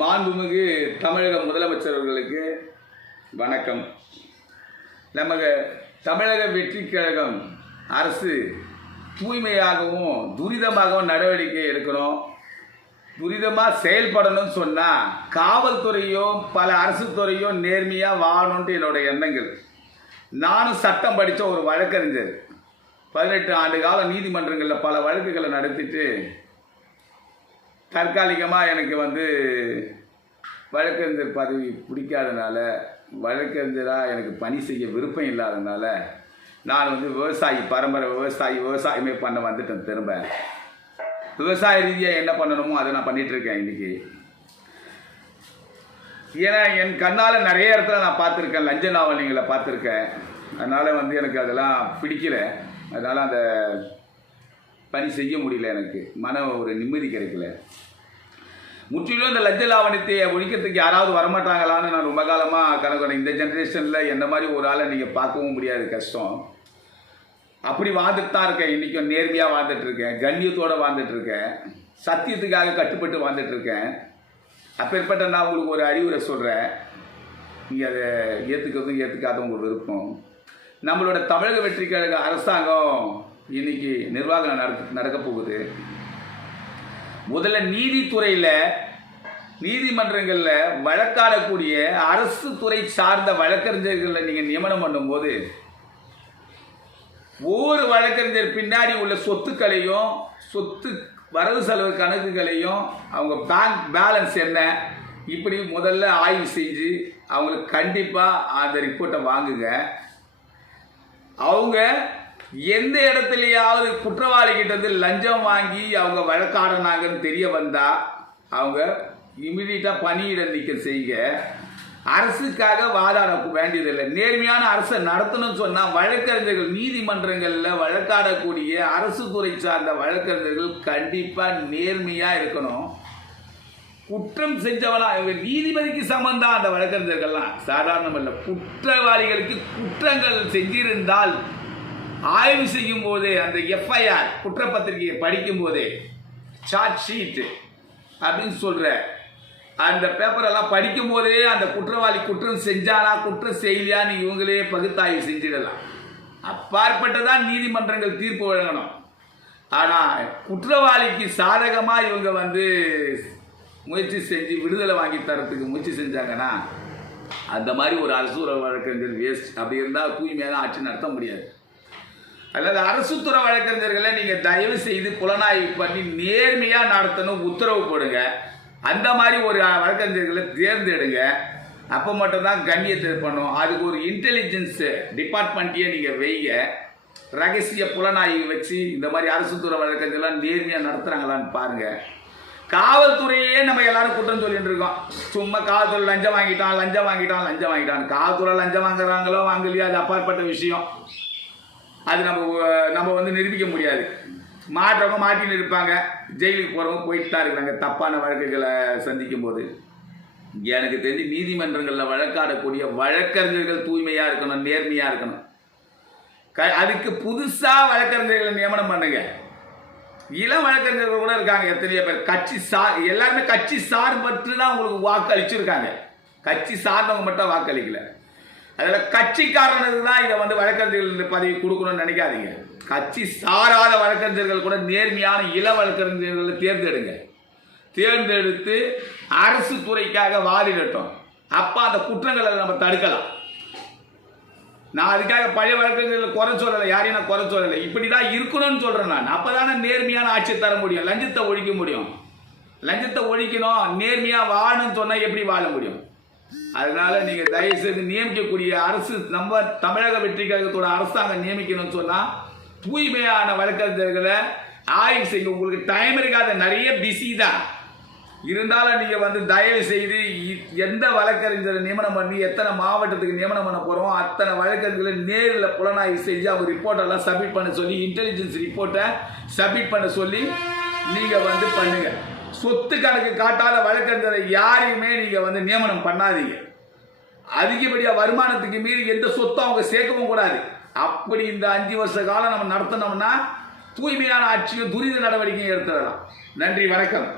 மாண்புமிகு தமிழக முதலமைச்சர் அவர்களுக்கு வணக்கம். நமது தமிழக வெற்றி கழகம் அரசு தூய்மையாகவும் துரிதமாகவும் நடவடிக்கை எடுக்கணும், துரிதமாக செயல்படணும்னு சொன்னால் காவல்துறையும் பல அரசு துறையும் நேர்மையாக வாழணுன்ட்டு என்னோடய எண்ணங்கள். நானும் சட்டம் படித்த ஒரு வழக்கறிஞர். 18 ஆண்டு காலம் நீதிமன்றங்களில் பல வழக்குகளை நடத்திட்டு தற்காலிகமாக எனக்கு வழக்கறிஞர் பதவி பிடிக்காதனால, வழக்கறிஞராக எனக்கு பணி செய்ய விருப்பம் இல்லாதனால நான் விவசாயி, பரம்பரை விவசாயமே பண்ண வந்துட்டேன். திரும்ப விவசாய ரீதியாக என்ன பண்ணணுமோ அதை நான் பண்ணிகிட்ருக்கேன் இன்றைக்கி. ஏன்னா என் கண்ணால் நிறைய இடத்துல நான் பார்த்துருக்கேன், லஞ்ச நாவலிங்களை பார்த்துருக்கேன். அதனால் எனக்கு அதெல்லாம் பிடிக்கல. அதனால் அந்த பணி செய்ய முடியல, எனக்கு ஒரு நிம்மதி கிடைக்கல. முற்றிலும் இந்த லஞ்ச லாவணத்தை ஒழிக்கிறதுக்கு யாராவது வரமாட்டாங்களான்னு நான் ரொம்ப காலமாக கணக்கு. இந்த ஜென்ரேஷனில் என்ன மாதிரி ஒரு ஆளை நீங்கள் பார்க்கவும் முடியாது, கஷ்டம். அப்படி வாழ்ந்துட்டு தான் இருக்கேன். இன்றைக்கும் நேர்மையாக வாழ்ந்துட்டுருக்கேன், கண்ணியத்தோடு வாழ்ந்துட்டுருக்கேன், சத்தியத்துக்காக கட்டுப்பட்டு வாழ்ந்துட்டுருக்கேன். அப்பேற்பட்ட நான் உங்களுக்கு ஒரு அறிவுரை சொல்கிறேன். நீங்கள் அதை ஏற்றுக்கிறதும் ஏற்றுக்காத உங்களுக்கு விருப்பம். நம்மளோட தமிழக வெற்றி கழக அரசாங்கம் இன்னைக்கு நிர்வாகம் நடக்க போகுது. முதல்ல நீதித்துறையில், நீதிமன்றங்களில் வழக்காடக்கூடிய அரசு துறை சார்ந்த வழக்கறிஞர்களை நீங்கள் நியமனம் பண்ணும்போது ஒவ்வொரு வழக்கறிஞர் பின்னாடி உள்ள சொத்துக்களையும், சொத்து வரவு செலவு கணக்குகளையும், அவங்க பேங்க் பேலன்ஸ் என்ன, இப்படி முதல்ல ஆய்வு செஞ்சு அவங்களுக்கு கண்டிப்பாக அந்த ரிப்போர்ட்டை வாங்குங்க. அவங்க எந்த இடத்துலையாவது குற்றவாளிகிட்ட லஞ்சம் வாங்கி அவங்க வழக்காடினாங்கன்னு தெரிய வந்தால் அவங்க இமிடியட்டாக பணியிட நீக்கம் செய்யுங்க. அரசுக்காக வாதாட வேண்டியதில்லை. நேர்மையான அரசை நடத்தணும்னு சொன்னால் வழக்கறிஞர்கள், நீதிமன்றங்களில் வழக்காடக்கூடிய அரசு துறை சார்ந்த வழக்கறிஞர்கள் கண்டிப்பாக நேர்மையாக இருக்கணும். குற்றம் செஞ்சவனா, இவங்க நீதிபதிக்கு சம்பந்தம் அந்த வழக்கறிஞர்கள்லாம் சாதாரணம் இல்லை. குற்றவாளிகளுக்கு குற்றங்கள் செஞ்சிருந்தால் ஆய்வு செய்யும் போதே, அந்த எஃப்ஐஆர் குற்றப்பத்திரிகையை படிக்கும் போதே, சார்ஜ் ஷீட் அப்படின்னு சொல்கிற அந்த பேப்பரெல்லாம் படிக்கும் போதே அந்த குற்றவாளி குற்றம் செஞ்சானா குற்றம் செய்யலையான்னு இவங்களே பகுத்தாய்வு செஞ்சிடலாம். அப்பாற்பட்டதான் நீதிமன்றங்கள் தீர்ப்பு வழங்கணும். ஆனால் குற்றவாளிக்கு சாதகமாக இவங்க முயற்சி செஞ்சு விடுதலை வாங்கி தரத்துக்கு முயற்சி செஞ்சாங்கன்னா அந்த மாதிரி ஒரு அரசு வழக்கறிஞர் வேஸ்ட். அப்படி இருந்தால் தூய்மையான ஆட்சி நடத்த முடியாது. அல்லது அரசு துறை வழக்கறிஞர்களை நீங்கள் தயவு செய்து புலனாய்வு பண்ணி நேர்மையாக நடத்தணும், உத்தரவு போடுங்க. அந்த மாதிரி ஒரு வழக்கறிஞர்களை தேர்ந்தெடுங்க. அப்போ மட்டும்தான் கண்ணியத்தை பண்ணும். அதுக்கு ஒரு இன்டெலிஜென்ஸ் டிபார்ட்மெண்ட்டையே நீங்கள் வைங்க. ரகசிய புலனாய்வு வச்சு இந்த மாதிரி அரசு துறை வழக்கறிஞர்கள்லாம் நேர்மையாக நடத்துகிறாங்களான்னு பாருங்கள். காவல்துறையே நம்ம எல்லாரும் குற்றம் சொல்லிட்டு இருக்கோம். சும்மா காவல்துறை லஞ்சம் வாங்கிட்டான். காவல்துறை லஞ்சம் வாங்குறாங்களோ வாங்கலையோ அது அப்பாற்பட்ட விஷயம். அது நம்ம நிரூபிக்க முடியாது. மாற்றவங்க மாட்டின்னு இருப்பாங்க, ஜெயிலுக்கு போகிறவங்க போயிட்டு தான் இருக்கிறாங்க தப்பான வழக்குகளை சந்திக்கும் போது. எனக்கு தெரிஞ்சு நீதிமன்றங்களில் வழக்காடக்கூடிய வழக்கறிஞர்கள் தூய்மையாக இருக்கணும், நேர்மையாக இருக்கணும். அதுக்கு புதுசாக வழக்கறிஞர்களை நியமனம் பண்ணுங்க. இளம் வழக்கறிஞர்கள் கூட இருக்காங்க எத்தனையோ பேர். எல்லாருமே கட்சி சார்பற்று தான் உங்களுக்கு வாக்கு அளிச்சிருக்காங்க. கட்சி சார்ந்தவங்க மட்டும் வாக்களிக்கல. அதில் கட்சிக்காரனுக்கு தான் இதை வழக்கறிஞர்கள் பதவி கொடுக்கணும்னு நினைக்காதீங்க. கட்சி சாராத வழக்கறிஞர்கள் கூட நேர்மையான இள வழக்கறிஞர்களை தேர்ந்தெடுத்து அரசு துறைக்காக வாதிடட்டும். அப்போ அந்த குற்றங்களை நம்ம தடுக்கலாம். நான் அதுக்காக பழைய வழக்கறிஞர்கள் குறை சொல்லலை, யாரையும் நான் குறை சொல்லலை. இப்படி தான் இருக்கணும்னு சொல்கிறேன் நான். அப்போ தானே நேர்மையான ஆட்சி தர முடியும், லஞ்சத்தை ஒழிக்க முடியும். லஞ்சத்தை ஒழிக்கணும், நேர்மையாக வாழணும்னு சொன்னால் எப்படி வாழ முடியும்? அதனால நீங்கள் தயவுசெய்து நியமிக்கக்கூடிய அரசு, நம்ம தமிழக வெற்றி கழகத்தோட அரசாங்கம் நியமிக்கணும்னு சொன்னால் தூய்மையான வழக்கறிஞர்களை ஆய்வு செய்ய. உங்களுக்கு டைம் இருக்காத, நிறைய பிஸி தான் இருந்தாலும் நீங்கள் தயவு செய்து எந்த வழக்கறிஞரை நியமனம் பண்ணி எத்தனை மாவட்டத்துக்கு நியமனம் பண்ண போகிறோம் அத்தனை வழக்கறிஞர்களை நேரில் புலனாய்வு செஞ்சு அவங்க ரிப்போர்ட்டெல்லாம் சப்மிட் பண்ண சொல்லி, இன்டெலிஜென்ஸ் ரிப்போர்ட்டை சப்மிட் பண்ண சொல்லி நீங்கள் பண்ணுங்கள். சொத்து கணக்கு காட்டாத வழக்கறிஞரை யாரையுமே நீங்கள் நியமனம் பண்ணாதீங்க. அதிகப்படியாக வருமானத்துக்கு மீறி எந்த சொத்தும் அவங்க சேர்க்கவும் கூடாது. அப்படி இந்த 5 வருஷ காலம் நம்ம நடத்தினோம்னா தூய்மையான ஆட்சியும் துரித நடவடிக்கையும் எடுத்துடலாம். நன்றி, வணக்கம்.